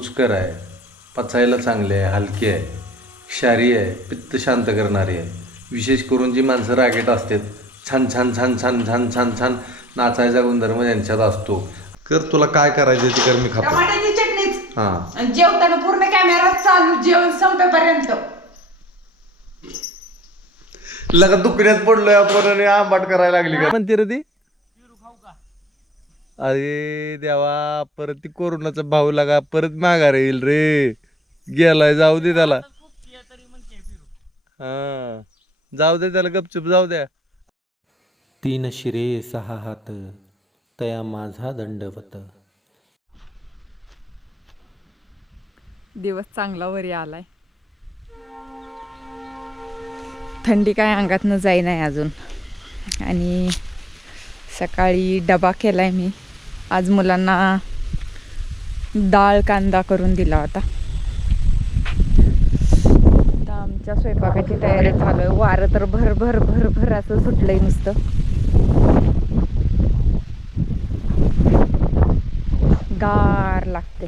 रुचकर आहे पचायला चांगली आहे हलकी आहे क्षारी आहे पित्त शांत करणारी आहे. विशेष करून जी माणसं रागेट असतात छान छान छान छान छान छान छान नाचायचा गुणधर्म त्यांच्यात असतो. कर तुला काय करायचं ते कर मी खातो. टमाट्याची चटणीच हां. आणि जेवताना पूर्ण कॅमेरा चालू जेवण संपेपर्यंत. लगा दुखण्यात पडलोय आपण आणि आंबाट करायला लागली. का म्हणते रे ती? अरे देवा परत ती कोरोनाचा भाऊ लागा परत माघार येईल रे. गेलाय जाऊ दे त्याला. हा जाऊ दे त्याला गपचूप जाऊ द्या. तीन शिरे सहा हात तया माझा दंडवत. दिवस चांगला वरी आलाय. थंडी काय अंगातनं जाई नाही अजून. आणि सकाळी डबा केलाय मी. आज मुलांना डाळ कांदा करून दिला होता. आमच्या स्वयंपाकाची तयारी चालू आहे. वारं तर भर भर भर भर असं सुटलंय नुसतं. गार लागते.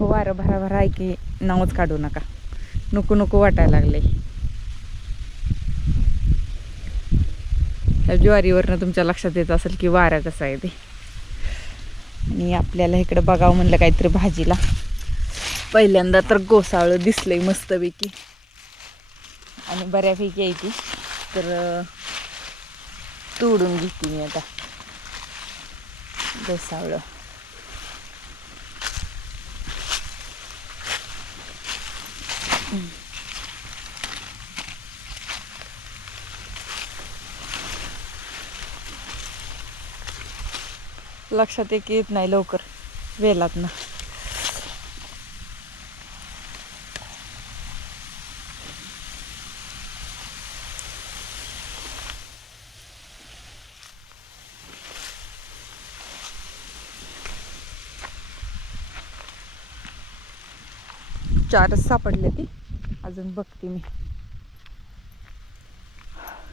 वारं भरा भरा आहे की नावच काढू नका. नको नको वाटायला लागले ज्वारीवरनं तुमच्या लक्षात येत असेल की वारा कसा आहे ते. आणि आपल्याला इकडं बघावं म्हणलं काहीतरी भाजीला. पहिल्यांदा तर गोसाळं दिसलंय मस्तपैकी. आणि बऱ्यापैकी आहे ती. तर तोडून घेते मी आता. गोसावळं लक्षात एक येत नाही लवकर. वेलात ना. चारच सापडले ती. अजून बघते मी.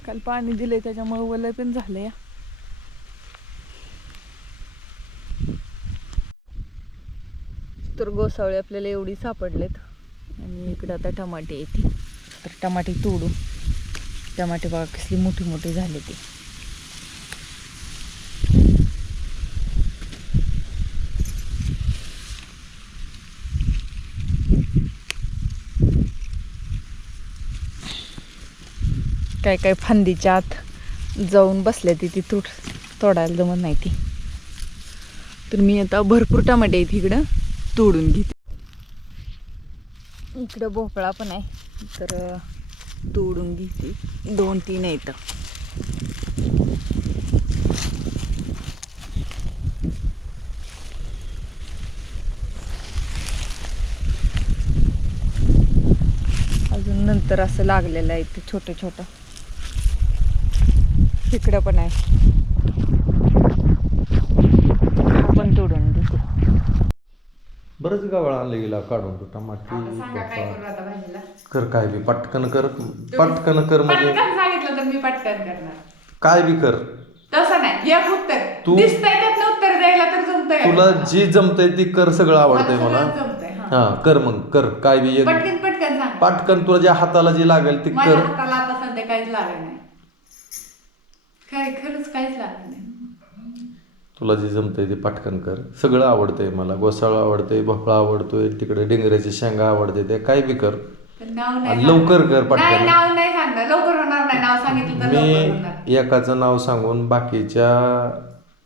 काल पाणी दिले त्याच्यामुळे वलय पण झालं या तर गोसावळे आपल्याला एवढी सापडलेत. आणि इकडं आता टमाटे येते तर टमाटे तोडू. टमाटे बघा कसली मोठी मोठी झाले ते. काय काय फांदीच्या आत जाऊन बसल्या ती ती तोड तोडायला जमत नाही ती. तर मी आता भरपूर टमाटे आहेत इकडं. तोडून घेते. इकडं भोपळा पण आहे. तर तोडून घेते. दोन तीन आहेत. अजून नंतर असं लागलेलं आहे ते छोटं छोटं. तिकडं पण आहे हा पण तोडून घेते बरंच गवळ आणलं गेला काढून तू टमाटी. कर काय बी पटकन कर पटकन कर म्हणजे पटकन सांगितलं तर मी पटकन करणार. काय बी कर. तसं नाही एक उत्तर. तू- दिसतंय उत्तर द्यायला तर जमतंय. तुला जी जमतंय ती कर सगळं आवडतंय मला. जमतंय हा. हा कर मग कर काय बी एक पटकन पटकन सांग. पटकन तुला ज्या हाताला जे लागेल ते माझ्या कर. हाताला आता सध्या काहीच लागत नाही. काय खरंच काहीच लागत नाही. तुला जे जमतंय ते पटकन कर. सगळं आवडतंय मला. गोसाळ आवडतंय भोपळा आवडतोय तिकडे डिंगऱ्याची शेंगा आवडते ते काय बी कर. नाव आणि नाही लवकर. कर पटकन. नाही नाव नाही सांगणार. लवकर होणार नाही. नाव सांगितलं तर लवकर होणार. मी एकाचं नाव सांगून बाकीच्या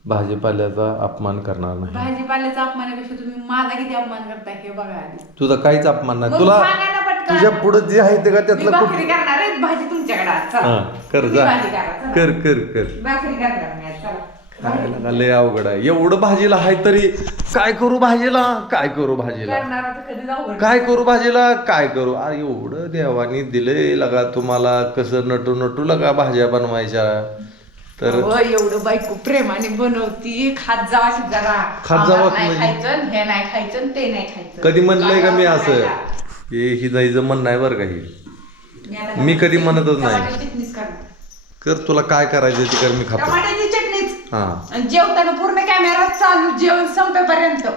भाजीपाल्याचा अपमान करणार नाही. भाजीपाल्याचा अपमानापेक्षा तुम्ही माझा किती अपमान करताय हे बघा आधी. तुझा काहीच अपमान नाही. मग तुला सांगा ना पटकन. तुझ्या पुढे जे आहे ते का मी त्यातलं भाकरी कुठ करणार आहे. भाजी तुमच्याकडे. आज. चला. हा कर तुम्ही जा. भाजी करा, चला. कर कर कर. भाकरी करणार मी आज, चला. खायला लय अवघड आहे. एवढं भाजीला आहे तरी काय करू भाजीला? काय करू भाजीला? करणार आता कधी जाऊ बरं? काय करू भाजीला? काय करू? अरे एवढं देवानी दिलंय. लगा तुम्हाला कसं नटू नटू लगा भाज्या बनवायच्या. तर अहो, एवढं बायको प्रेमाने बनवती. खात जावा जरा. खात जावा आम्हाला नाही म्हणजे? खायचं हे नाही खायचं ते नाही खायचं. कधी म्हणलंय का मी असं. हे ही जायचं म्हणणं आहे बरं का हे. मी कधी म्हणतच नाही. टमाट्याची चटणीच करणार. कर तुला काय करायचं ते कर मी खातो. टमाट्याची हा. आणि जेवताना पूर्ण कॅमेरा चालू जेवण संपेपर्यंत.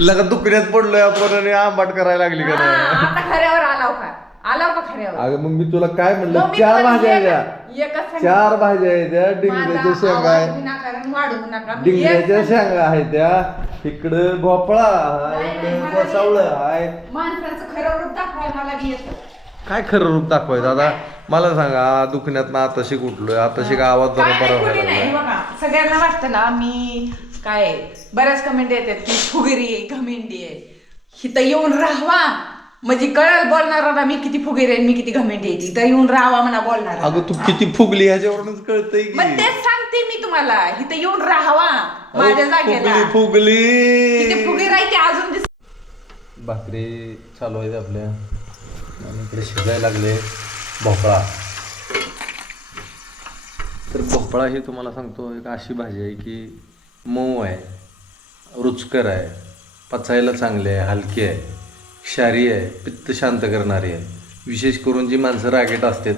लगा दुखण्यात पडलोय आपण आणि आंबाट करायला लागली का नाही? आता खऱ्यावर आलाव का आलाव का खऱ्यावर. अगं मग मी तुला काय मग म्हणलं मी चार भाज्या एकच सांगितलं. चार भाज्या आहेत त्या डिंगऱ्याच्या माझा शेंगा आवाज आहे विनाकारण वाढवू नका. मी एक डिंगऱ्याच्या. शेंगा आहेत त्या इकडं भोपळा आहे नाही, इकडं मला बसावळं आहे. माणसाचं खरं रूप दाखवायला मला बी येतं. काय खरं रूप दाखवायचं? आता मला सांगा दुखण्यात ना आता शिक उठलोय आता शिक आवाज जरा बरा व्हायला लागलाय. बघा सगळ्यांना वाटतं ना मी काय बऱ्याच कमेंट येतात की फुगिरी आहे घमेंडी आहे. इथं येऊन राहावा. म्हणजे कळल बोलणार मी किती फुगिरी आहे आणि मी किती घमेंडी आहे. इथं येऊन राहावा म्हणा बोलणार अगं तू किती फुगली ह्याच्यावरूनच कळतंय की. मग तेच सांगते मी तुम्हाला. इथं येऊन राहावा. माझ्या जागेला. फुगली फुगली. फुगीर आहे ते अजून दिस भाकरी चालू आहेत आपल्या. आणि इकडे शिजायला लागले भोपळा. तर भोपळा ही तुम्हाला सांगतो एक अशी भाजी आहे की मऊ आहे रुचकर आहे पचायला चांगली आहे हलकी आहे क्षारी आहे पित्त शांत करणारी आहे. विशेष करून जी माणसं रागेट असतात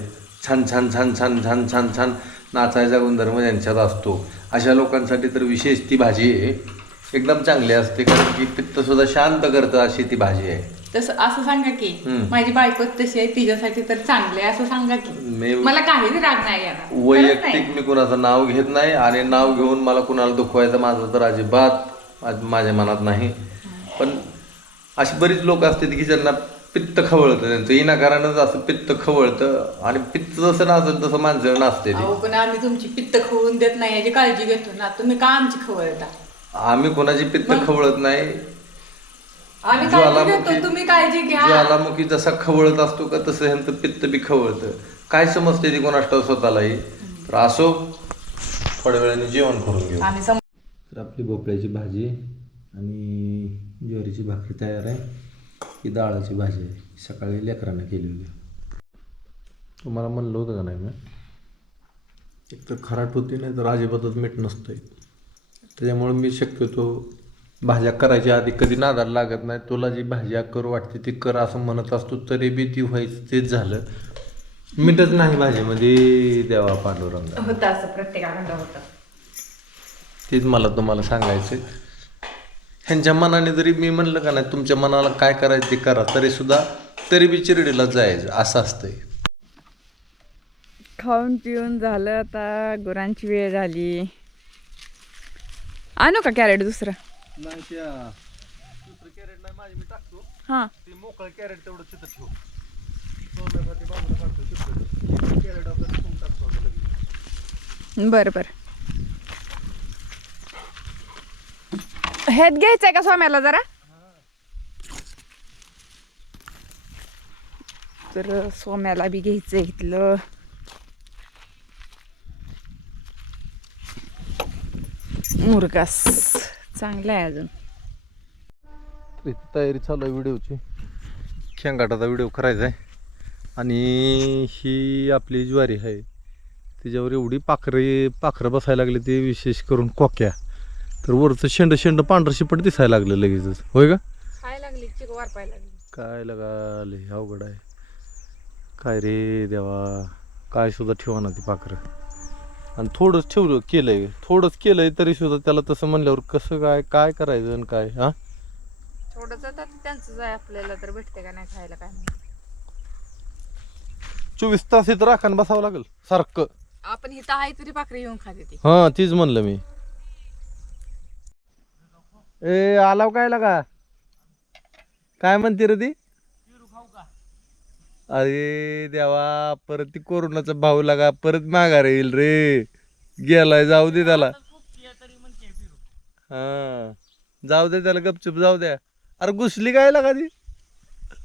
छान छान छान छान छान छान छान नाचायचा गुणधर्म ज्यांच्यात असतो. अशा लोकांसाठी तर विशेष ती भाजी आहे. एकदम चांगली असते कारण की पित्तसुद्धा शांत करतं अशी ती भाजी आहे. तसं असं सांगा की हम्म. माझी बायको तशी आहे तिच्यासाठी तर चांगले आहे असं सांगा की. मला काहीच राग नाही येणार खरंच वैयक्तिक नाही. मी कुणाचं नाव घेत नाही आणि नाव घेऊन मला कुणाला दुखवायचं माझं तर अजिबात माझ- माझ्या मनात नाही. पण अशी बरीच लोक असतात की ज्यांना पित्त खवळतं त्यांचं इनाकारानंच असं पित्त खवळतं आणि पित्त जसं नाचत तसं माणसं नाचते ते. अहो पण आम्ही तुमची पित्त खवळून देत नाही याची काळजी घेतो ना. तुम्ही का आमची खवळता? आम्ही कोणाची पित्त खवळत नाही. आम्ही काळजी ज्वालामुखी घेतो तुम्ही काळजी घ्या. ज्वालामुखी जसा खवळत असतो का तसं ह्यांचं पित्त बी खवळतं. काय समजते ती कोणाष्ट स्वतःलाही? तर असो थोड्या वेळाने जेवण करून घेऊ. आम्ही सम- तर आपली भोपळ्याची भाजी आणि ज्वारीची भाकरी तयार आहे. ही डाळाची भाजी आहे. सकाळी लेकरांना केली होती. तुम्हाला म्हणलं होतं का नाही मी? एक तर खराट होती नाही तर अजिबातच मीठ नसतं त्याच्यामुळे मी शक्यतो भाज्या करायच्या आधी कधी नादाला लागत नाही. तुला जी भाज्या करू वाटते ती कर असं म्हणत असतो तरी बी ती व्हायचं तेच झालं. मीठच नाही भाजीमध्ये देवा पांडुरंगा. होतं असं प्रत्येकाकडं होतं. तेच मला तुम्हाला सांगायचं ह्यांच्या मनाने जरी मी म्हणलं का नाही तुमच्या मनाला काय करायचं ते करा तरी सुद्धा तरी बी चिरडीला जायचं असं असतंय. खाऊन पिऊन झालं आता गुरांची वेळ झाली. आणू का कॅरेट दुसरं? हां. मोकळं कॅरेट तेवढं तिथं ठेव. बरं बरं. हेच घ्यायचंय का स्वाम्याला जरा? तर सोम्याला बी घ्यायचंय इथलं. मुरगास. चांगला आहे अजून. तयारी चालू आहे व्हिडिओची. खेंगाटाचा व्हिडिओ करायचा आहे. आणि ही आपली ज्वारी आहे. त्याच्यावर एवढी पाखरे पाखरं बसायला लागली ते विशेष करून कोक्या. तर वरचं शेंड शेंड पांढरं शिपट दिसायला लागलं लगेचच. होय का? खाय लागली काय लगाले अवघड आहे. काय रे देवा? काय सुद्धा ठेवा ना ती पाखरं. आणि थोडंच ठेवलं केलंय. थोडंच केलंय तरी सुद्धा त्याला तसं म्हणल्यावर कसं काय काय करायचं आणि काय हा? थोडंच आता त्यांचं जाय आपल्याला तर भेटते का नाही खायला काय माहिती. चोवीस तास इथं राखान बसावं लागेल सारखं. आपण इथं आहे तरी पाखरी येऊन खाते ती. हा तीच म्हणलं मी. ए आलाव काय लागा काय म्हणते रे ती? अरे देवा परत ती कोरोनाचा भाऊ लागा परत माघार येईल रे. गेलाय जाऊ दे त्याला. हा. जाऊ दे त्याला गपचूप जाऊ द्या. अरे घुसली काय लागा ती?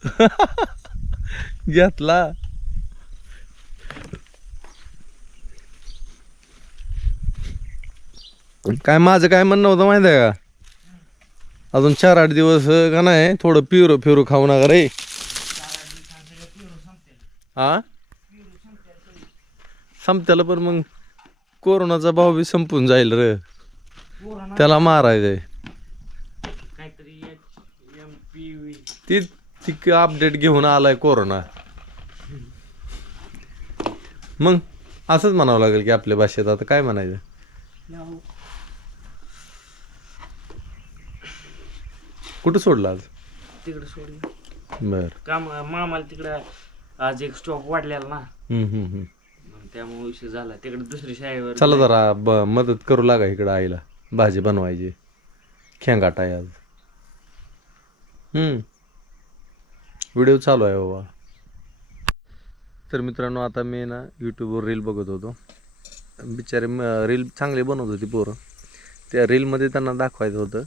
घेतला. काय माझं काय म्हणणं होतं माहिती आहे का? अजून चार आठ दिवस का नाही थोडं पिरू फिरू खाऊ नका रे. हा? संपत्याला पण मग कोरोनाचा भाव बी संपून जाईल रे. त्याला मारायचंय ती ती अपडेट घेऊन आलाय कोरोना. मग असंच म्हणावं लागेल की आपल्या भाषेत आता काय म्हणायचं? कुठं सोडलं आज? तिकडे सोडलं. बर. काम मामाला तिकडं आज एक स्टॉप वाढलेला ना. हम्म, हम्म, हम्म. मग त्यामुळे उशीर झाला. तिकडे दुसरी शाळेवर चला जरा ब मदत करू लागा इकडं आईला. भाजी बनवायची. खेंगाट आहे आज. हम्म. व्हिडिओ चालू आहे बाबा. तर मित्रांनो आता मी ना यूट्यूबवर रील बघत होतो. बिचारे रील चांगले बनवत होती पोरं. त्या रीलमध्ये त्यांना दाखवायचं होतं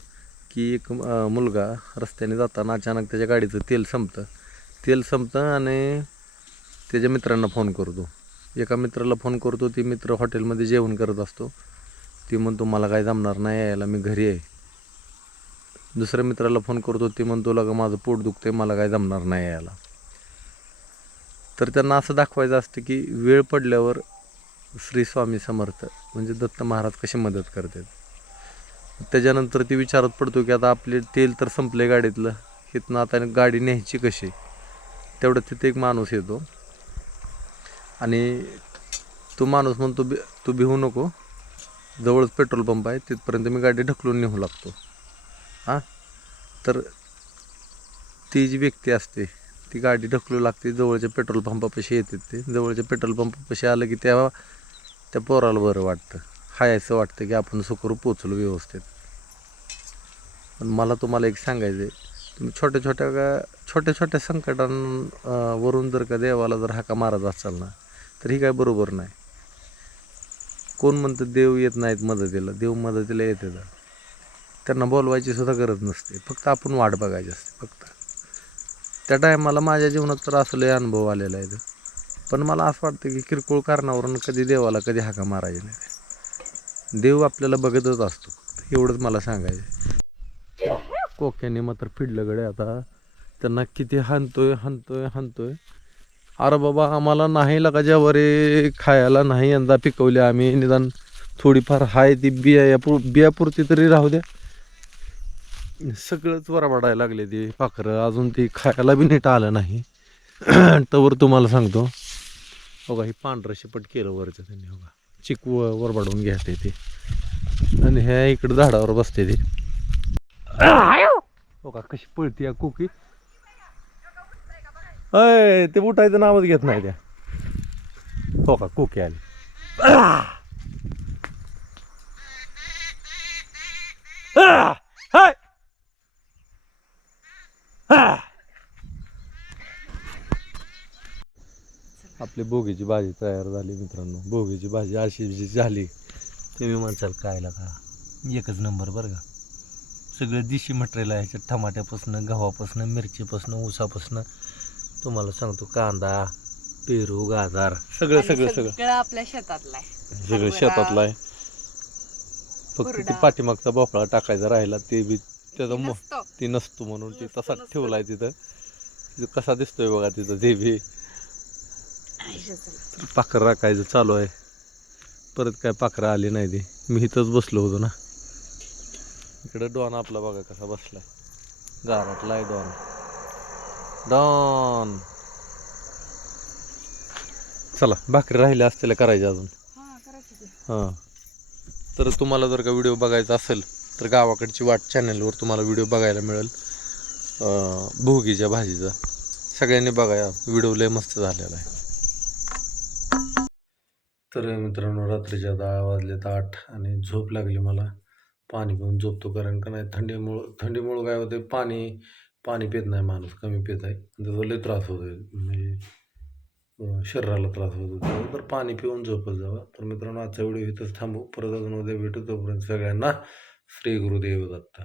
की एक अं, मुलगा रस्त्याने जाताना अचानक त्याच्या गाडीचं तेल संपतं. तेल संपतं आणि त्याच्या मित्रांना फोन करतो. एका मित्राला फोन करतो ती मित्र हॉटेलमध्ये जेवण करत असतो. ती म्हणतो मला काय जमणार नाही यायला मी घरी आहे. दुसऱ्या मित्राला फोन करतो ती म्हणतो लगा माझं पोट दुखते मला काय जमणार नाही यायला. तर त्यांना असं दाखवायचं असतं की वेळ पडल्यावर श्री स्वामी समर्थ म्हणजे दत्त महाराज कशी मदत करतात. त्याच्यानंतर ती विचारात पडतो की आता आपले तेल तर संपले गाडीतलं इथनं आता गाडी न्यायची कशी? तेवढं तिथे एक माणूस येतो. आणि तो माणूस म्हणतो बी तू भिवू नको. जवळच पेट्रोल पंप आहे तिथपर्यंत मी गाडी ढकलून नेऊ लागतो. हां? तर ती जी व्यक्ती असते ती गाडी ढकलू लागते जवळच्या पेट्रोल पंपापाशी येते ते. जवळच्या पेट्रोल पंपापाशी आलं की त्या त्या पोराला बरं वाटतं. हाय असं वाटतं की आपण सुखरूप पोचलो व्यवस्थित. पण मला तुम्हाला एक सांगायचं आहे तुम्ही छोट्या छोट्या का छोट्या छोट्या संकटांवरून जर का देवाला जर हाका मारत असाल ना तर ही काय बरोबर नाही. कोण म्हणतं देव येत नाहीत मदतीला देव मदतीला येते त्यांना बोलवायची सुद्धा गरज नसते फक्त आपण वाट बघायची असते फक्त. त्या टायमाला माझ्या जीवनात तर असं लय अनुभव आलेला आहे. पण मला असं वाटतं की किरकोळ कारणावरून कधी देवाला कधी हाका मारायची नाही. देव आपल्याला बघतच असतो एवढंच मला सांगायचं कोक्याने मात्र फिडलं गडे आता. त्यांना किती हाणतोय हाणतोय हाणतोय. अरे बाबा आम्हाला नाही लागा खायला नाही यंदा पिकवले आम्ही. निदान थोडीफार हाय ती बिया पु बियापुरती तरी राहू द्या. सगळंच वरवाडायला लागले ते पाखरं. अजून ती खायला बी नीट आलं नाही. तवर तुम्हाला सांगतो. बघा हे ही पांढरं शिपट केलं वरचं त्यांनी. बघा चिकव चिक व वरबाडून ते. आणि ह्या इकडं झाडावर बसते ते. बघा का कशी पळते या कुकी. अय ते उठायचं नावच घेत नाही त्या. हो का कुके आली. हाय! आपली भोगीची भाजी तयार झाली मित्रांनो. भोगीची भाजी अशी जी झाली तुम्ही म्हणसाल काय का? एकच नंबर बरं का. सगळं दिशी मटेरियल आहे ह्याच्यात टमाट्यापासून गव्हापासून मिरचीपासून ऊसापासून तुम्हाला सांगतो कांदा पेरू गाजर सगळं सगळं सगळं. सगळं आपल्या शेतातला आहे. सगळं शेतातलं आहे. फक्त ती हुरडा. पाठीमागचा भोपळा टाकायचा राहिला ते बी त्याचा मो नसतो. ती नसतो म्हणून ती नसतो, तसाच नसतो. ठेवलाय तिथं. तिथं कसा दिसतोय बघा तिथं ते बी. पाखर राखायचं चालू आहे. परत काय पाखरं आली नाही ती. मी इथंच बसलो होतो ना. इकडं डॉन आपला बघा कसा बसलाय. गारातला आहे डॉन. डॉन चला भाकरी राहिल्या असतील करायच्या अजून? हा करायचं. हां. तर तुम्हाला जर का व्हिडिओ बघायचा असेल तर गावाकडची वाट चॅनलवर तुम्हाला व्हिडिओ बघायला मिळेल. अं, भोगीच्या भाजीचा. सगळ्यांनी बघा व्हिडिओ लय मस्त झालेला आहे. तर मित्रांनो रात्रीच्या दहा वाजले तर आठ आणि झोप लागली मला. पाणी पिऊन झोपतो कारण का नाही थंडीमुळं थंडीमुळं काय होते पाणी पाणी पित नाही माणूस कमी पित आहे. त्याचा लय त्रास होतो म्हणजे शरीराला त्रास होतो. तर पाणी पिऊन झोपत जावा. तर मित्रांनो आजचा व्हिडिओ इथंच थांबू. परत अजून उद्या भेटू. तोपर्यंत सगळ्यांना श्री गुरुदेव दत्ता.